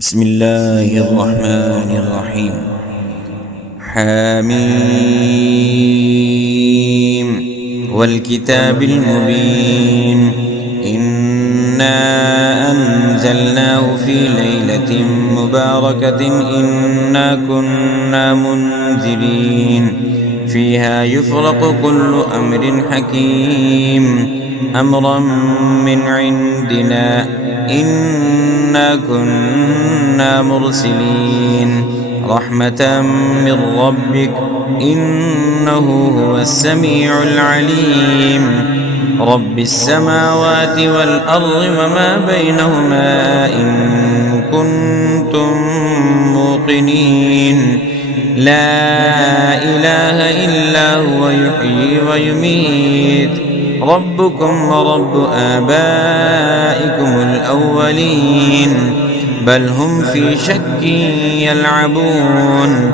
بسم الله الرحمن الرحيم. حميم والكتاب المبين. إنا أنزلناه في ليلة مباركة إنا كنا منذرين فيها يفرق كل أمر حكيم أمرا من عندنا إنا كنا مرسلين رحمة من ربك إنه هو السميع العليم رب السماوات والأرض وما بينهما إن كنتم موقنين لا إله إلا هو يحيي ويميت ربكم ورب آبائكم الأولين بل هم في شك يلعبون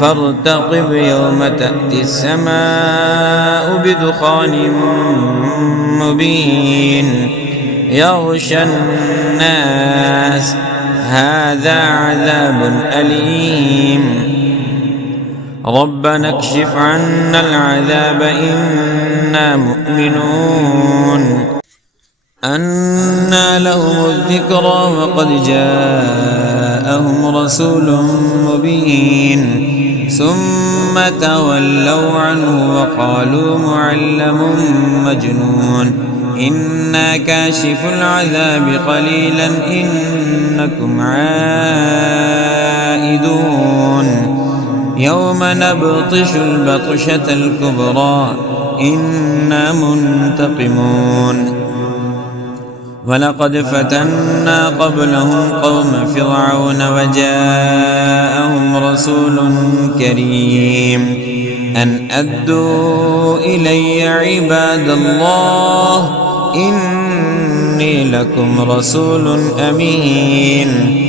فارتقب يوم تأتي السماء بدخان مبين يغشى الناس هذا عذاب أليم ربنا اكشف عنا العذاب إنا مؤمنون أنى لهم الذكرى وقد جاءهم رسول مبين ثم تولوا عنه وقالوا معلم مجنون إنا كاشف العذاب قليلا إنكم عائدون يوم نبطش البطشة الكبرى إنا منتقمون ولقد فتنا قبلهم قوم فرعون وجاءهم رسول كريم أن أدوا إلي عباد الله إني لكم رسول أمين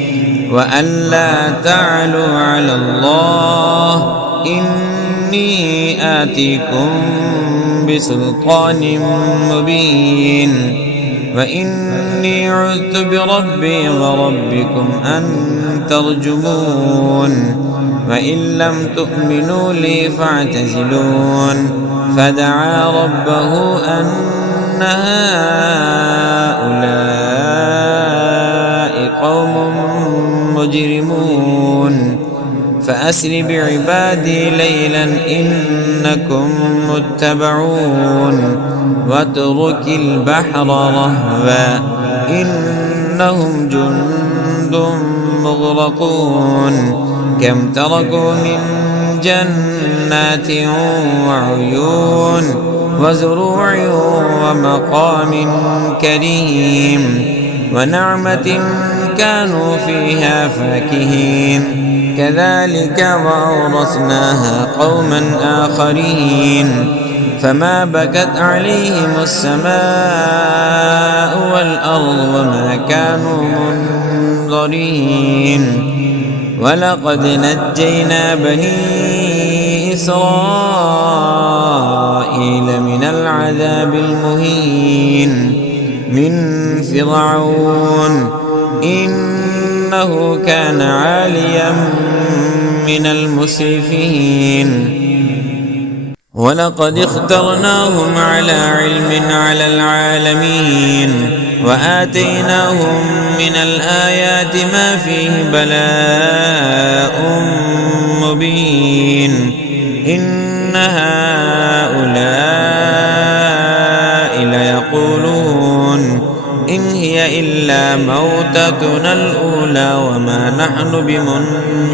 وأن لا تعلوا على الله إني آتيكم بسلطان مبين وإني عذت بربي وربكم أن ترجمون وإن لم تؤمنوا لي فاعتزلون فدعا ربه أن هؤلاء قوم مجرمون فأسر بعبادي ليلا إنكم متبعون واترك البحر رهوا إنهم جند مغرقون كم تركوا من جنات وعيون وزروع ومقام كريم ونعمة كانوا فيها فاكهين كذلك وأورثناها قوما آخرين فما بكت عليهم السماء والأرض وما كانوا منظرين ولقد نجينا بني إسرائيل من العذاب المهين من فرعون إنه كان عاليا من المسرفين ولقد اخترناهم على علم على العالمين وآتيناهم من الآيات ما فيه بلاء مبين إن هؤلاء ليقولون إن هي إلا موتتنا الأولى وما نحن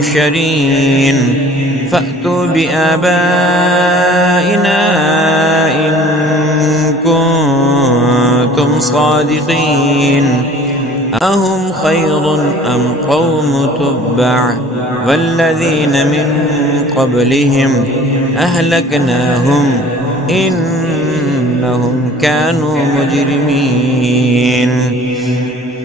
بمنشرين فأتوا بآبائنا إن كنتم صادقين أهم خير أم قوم تبع والذين من قبلهم أهلكناهم إنهم كانوا مجرمين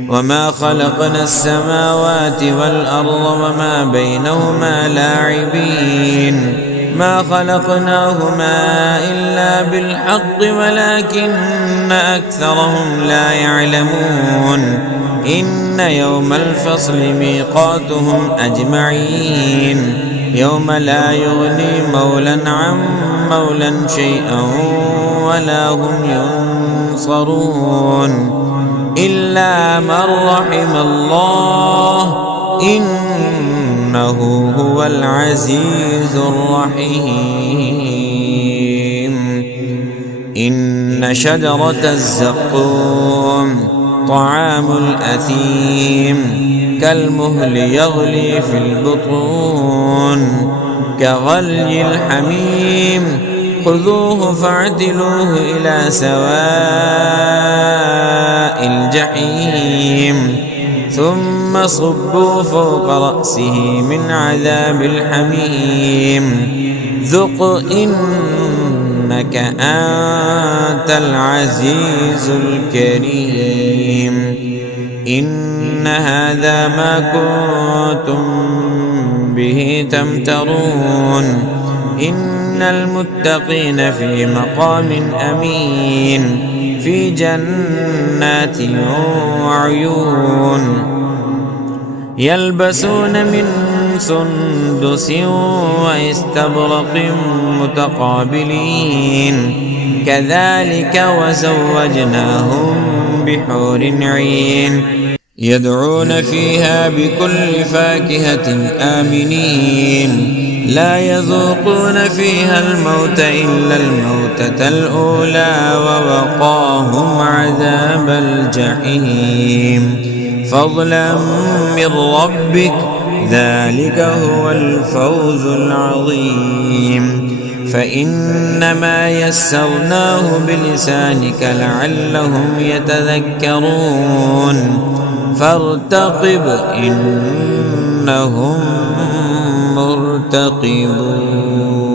وما خلقنا السماوات والأرض وما بينهما لاعبين ما خلقناهما إلا بالحق ولكن أكثرهم لا يعلمون إن يوم الفصل ميقاتهم أجمعين يوم لا يغني مولى عن مولى شيئا ولا هم ينصرون إلا من رحم الله إنه هو العزيز الرحيم إن شجرة الزقوم طعام الأثيم كالمهل يغلي في البطون كغلي الحميم خذوه فاعدلوه إلى سواء الجحيم ثم صبوا فوق رأسه من عذاب الحميم ذق إنك أنت العزيز الكريم إن هذا ما كنتم به تمترون إن المتقين في مقام أمين في جنات وعيون يلبسون من سندس واستبرق متقابلين كذلك وزوجناهم بحور عين يدعون فيها بكل فاكهة آمنين لا يذوقون فيها الموت إلا الموتة الأولى ووقاهم عذاب الجحيم فضلا من ربك ذلك هو الفوز العظيم فإنما يسرناه بلسانك لعلهم يتذكرون فارتقب إنهم مرتقبون.